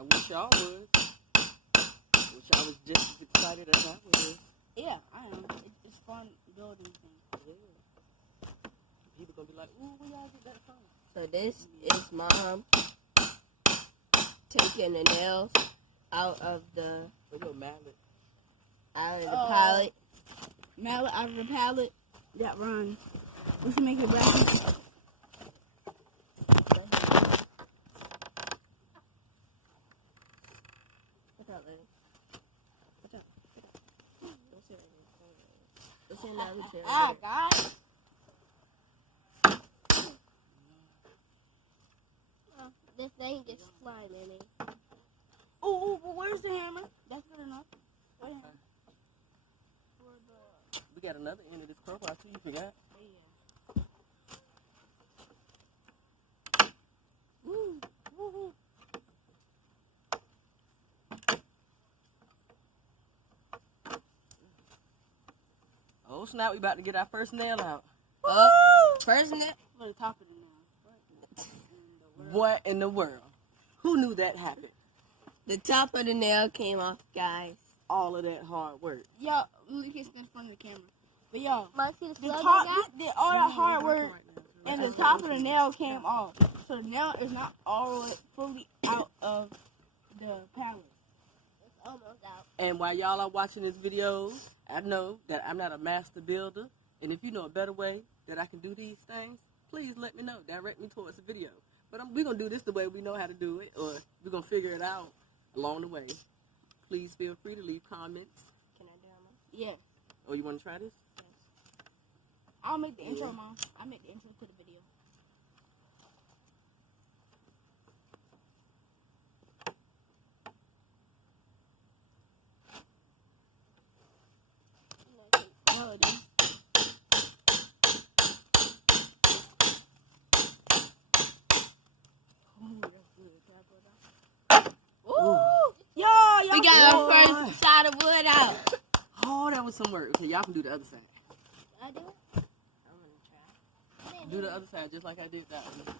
I wish y'all was. Wish y'all was just as excited as I was. Yeah, I am. It's fun building things. Yeah. People gonna be like, ooh, where y'all get that from? So this is Mom taking the nails out of the Mallet. pallet. Mallet out of the pallet. That run. We should make it black. What's up, lady? What's up? What's in that loose Ah, God. This thing gets slime in it. Ooh, but where's the hammer? That's good enough. Where's the hammer? We got another end of this crowbar too, you forgot? Yeah. Woo, woo, woo. Oh snap, we about to get our first nail out. First nail? For the top of the nail. What in the world? Who knew that happened? The top of the nail came off, guys. All of that hard work. Yo, look at in front of the camera. But yo, The top, all that hard work and the top of the nail came off. So the nail is not all fully out of the pallet. It's almost out. And while y'all are watching this video, I know that I'm not a master builder. And if you know a better way that I can do these things, please let me know. Direct me towards the video. But we're going to do this the way we know how to do it, or we're going to figure it out along the way. Please feel free to leave comments. Can I do it? Yeah. Oh, you want to try this? Yes. I'll make the intro, Mom. I'll make the intro to the video. Melody. We got our first side of wood out. Oh, that was some work. Okay, y'all can do the other side. I do it? I'm going to try. Do the other side just like I did that one.